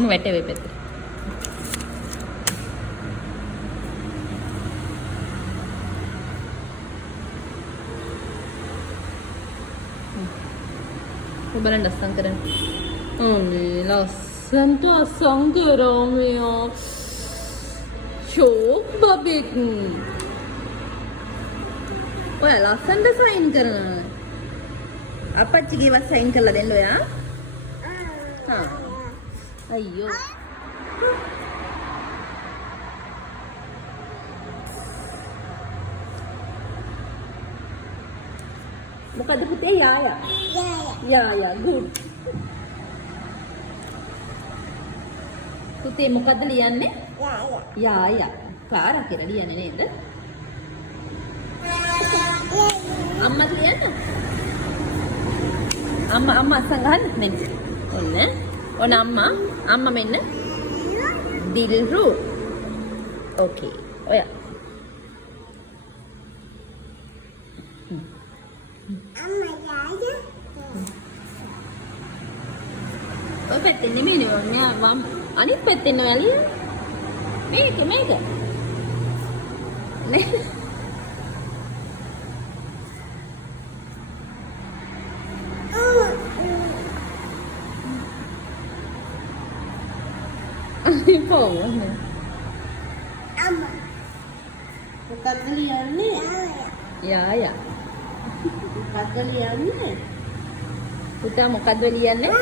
අම්ම වැටේ වෙයි පැත්තට. බලන්න අස්සම් කරන්න. අනේ ලස්සන්ට අස්සම් කරා මෙයා. ෂෝක් බබෙක්. ඔය ලස්සන්ට සයින් කරනවා. අපච්චිගේ වත් සයින් කරලා දෙන්න ඔයා. හා. අයියෝ. මොකද පුතේ යායා? යායා good. පුතේ මොකද්ද ලියන්නේ? යායා. පාරක් කියලා ලියන්නේ නේද? අම්මත් ලියන්න. අම්මා අස්සන් ගන්න මෙන්න. ඔන්න අම්මා මෙන්න. දිල්රු. ඕකේ. ඔයා. ඔය පැත්තෙන් නෙමෙයි නෑ මම අනිත් පැත්තෙන් ඔයාලිය මේක නේ පොවන්නේ අම්මා මොකක්ද ලියන්නේ යායා මොකක්ද ලියන්නේ පුතා මොකද්ද ලියන්නේ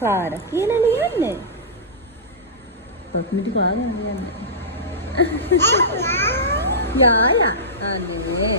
පාර කියලා ලියන්නේ පොත්මිටි කාගෙන ලියන්නේ යායා අනේ